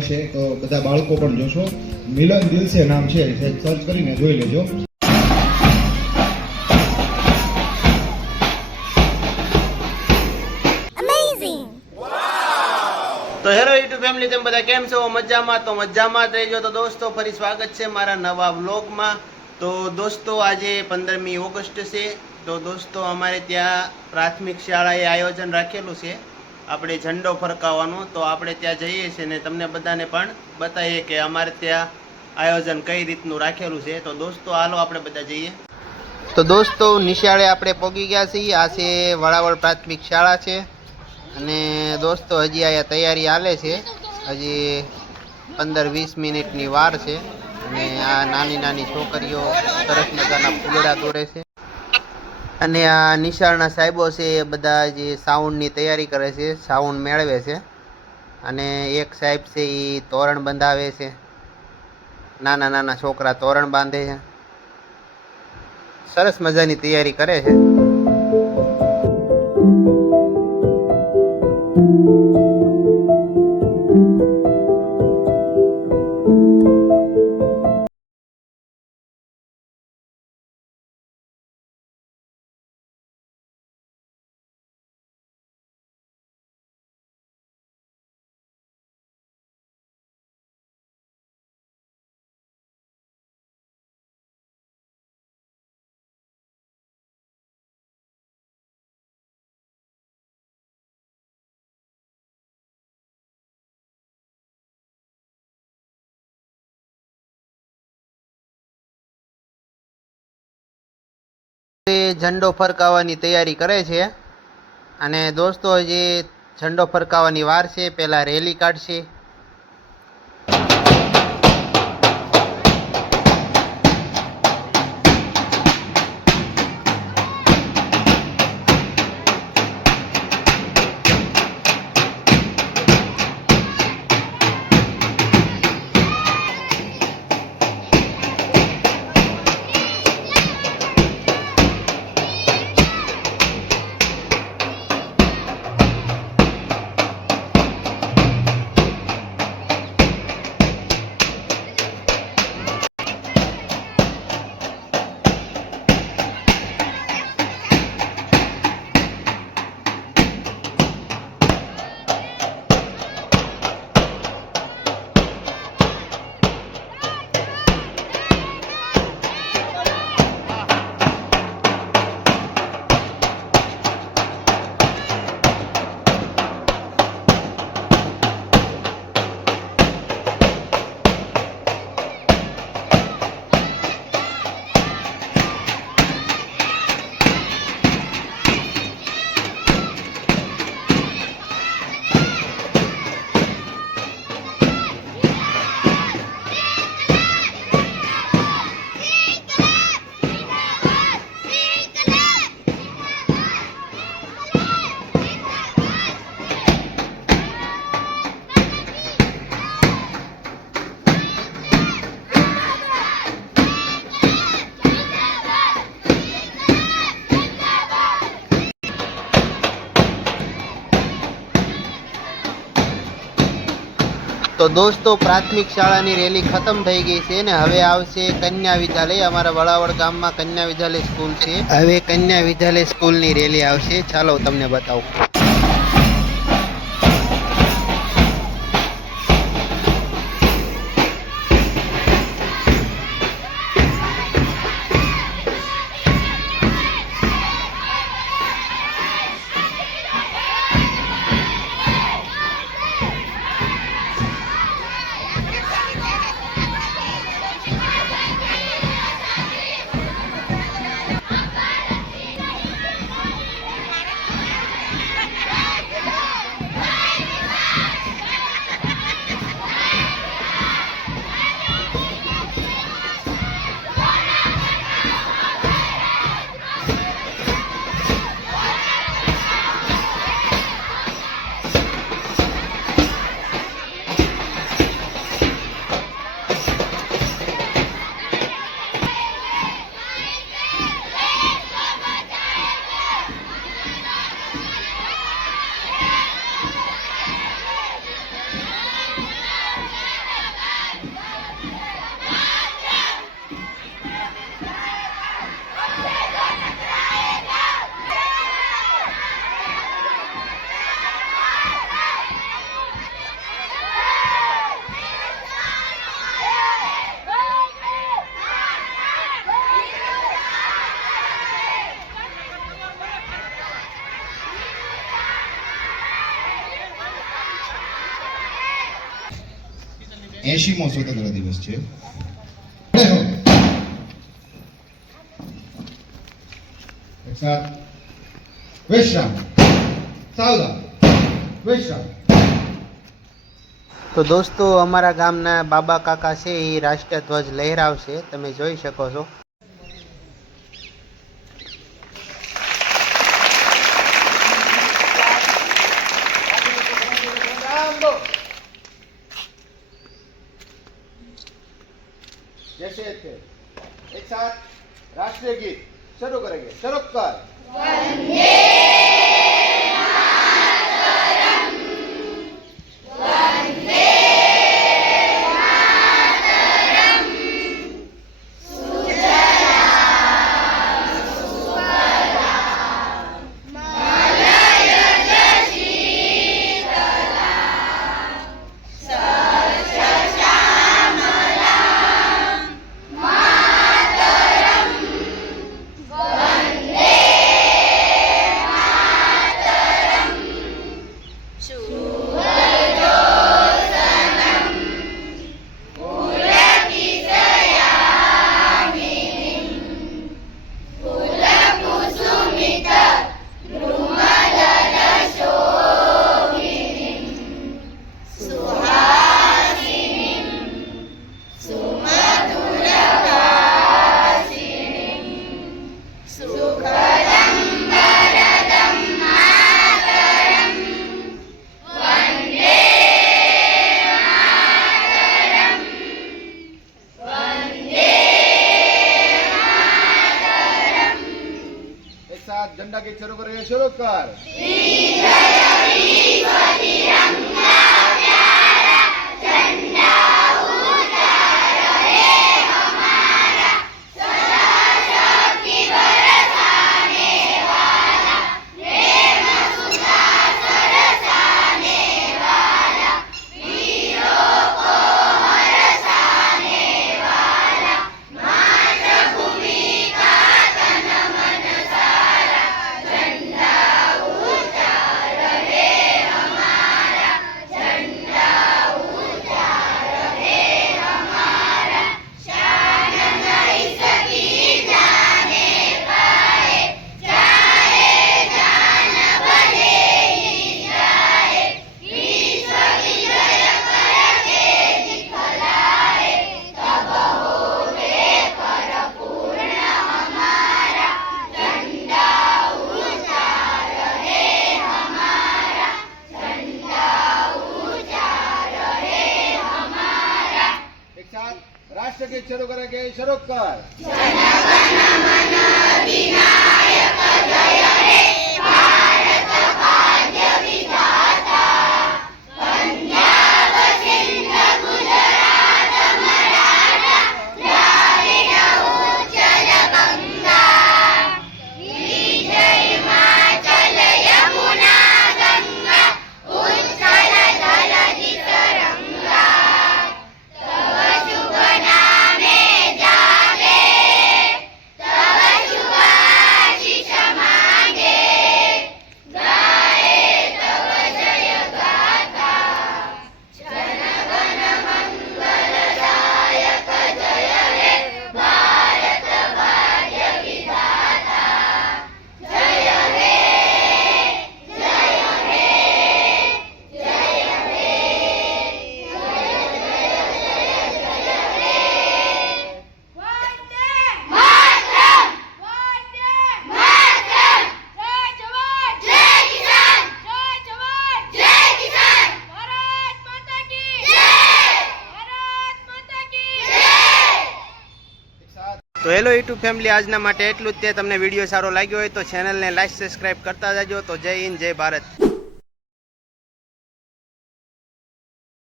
હશે તો બધા બાળકો પણ જોશો. મિલન દિલસે નામ છે, સર્ચ કરીને જોઈ લેજો. તો હેલો યુટ્યુબ ફેમિલી, તમે બધા કેમ છો? મજામાં? તો મજામાં જ રહેજો. તો દોસ્તો, ફરી સ્વાગત છે મારા નવા વ્લોગમાં. તો દોસ્તો, આજે 15મી ઓગસ્ટ છે. તો દોસ્તો, અમારે ત્યાં પ્રાથમિક શાળાએ આયોજન રાખેલું છે આપણે ઝંડો ફરકાવવાનું. તો આપણે ત્યાં જઈએ છીએ ને તમને બધાને પણ બતાવીએ કે અમારે ત્યાં આયોજન કઈ રીતનું રાખેલું છે. તો દોસ્તો, હાલો આપણે બધા જઈએ. તો દોસ્તો, નિશાળે આપણે પહોંચી ગયા છીએ. આ છે વડાવળ પ્રાથમિક શાળા છે. અને દોસ્તો, હજી અહીંયા તૈયારી હાલે છે. હજી 15-20 મિનિટની વાર છે. અને આ નાની નાની છોકરીઓ સરસ મજાના ફૂલડા દોરે છે. અને આ નિશાળના સાહેબો છે એ બધા જે સાઉન્ડની તૈયારી કરે છે, સાઉન્ડ મેળવે છે. અને એક સાહેબ છે એ તોરણ બંધાવે છે. નાના નાના છોકરા તોરણ બાંધે છે. સરસ મજાની તૈયારી કરે છે. ઝંડો ફરકાવવાની તૈયારી કરે છે. અને દોસ્તો, જે ઝંડો ફરકાવવાની વાર છે, પહેલાં રેલી કાઢશે. તો દોસ્તો, પ્રાથમિક શાળાની રેલી ખતમ થઈ ગઈ છે ને હવે આવશે કન્યા વિદ્યાલય. અમારા વડાવળ ગામમાં કન્યા વિદ્યાલય સ્કૂલ છે. હવે કન્યા વિદ્યાલય સ્કૂલની રેલી આવશે. ચાલો તમને બતાવું. 80મો સ્વતંત્ર દિવસ છે. એક સાથ વિશ્રામ, સાવધાન, વિશ્રામ. તો દોસ્તો અમારા ગામના બાબા કાકા છે એ રાષ્ટ્રધ્વજ લહેરાવશે, તમે જોઈ શકો છો. जैसे थे एक साथ राष्ट्रीय गीत शुरू करेंगे. शुरू कर. वंदे मातरम, वंदे मातरम, सुजलाम सुफलाम मलयज शीतलाम सस्यश्यामलाम मातरम, वंदे मातरम, सुवर्णोत्तमं पुलकितयामिनीं पुलकुसुमित द्रुमदलशोभिनीं सुहासिनीं सुमधुरभाषिणीं सुखदं वरदं मातरं, वन्दे मातरं, वन्दे मातरम्. एक साथ झंडा गीत शुरू करेंगे. शुरू कर. एक साथ राष्ट्र गीत शुरू करेंगे. शुरू कर. તો હેલો યુટ્યુબ ફેમિલી, આજના માટે એટલું જ તે. તમને વિડીયો સારો લાગ્યો હોય તો ચેનલને લાઈક સબસ્ક્રાઈબ કરતા જાજો. તો જય હિન્દ, જય ભારત.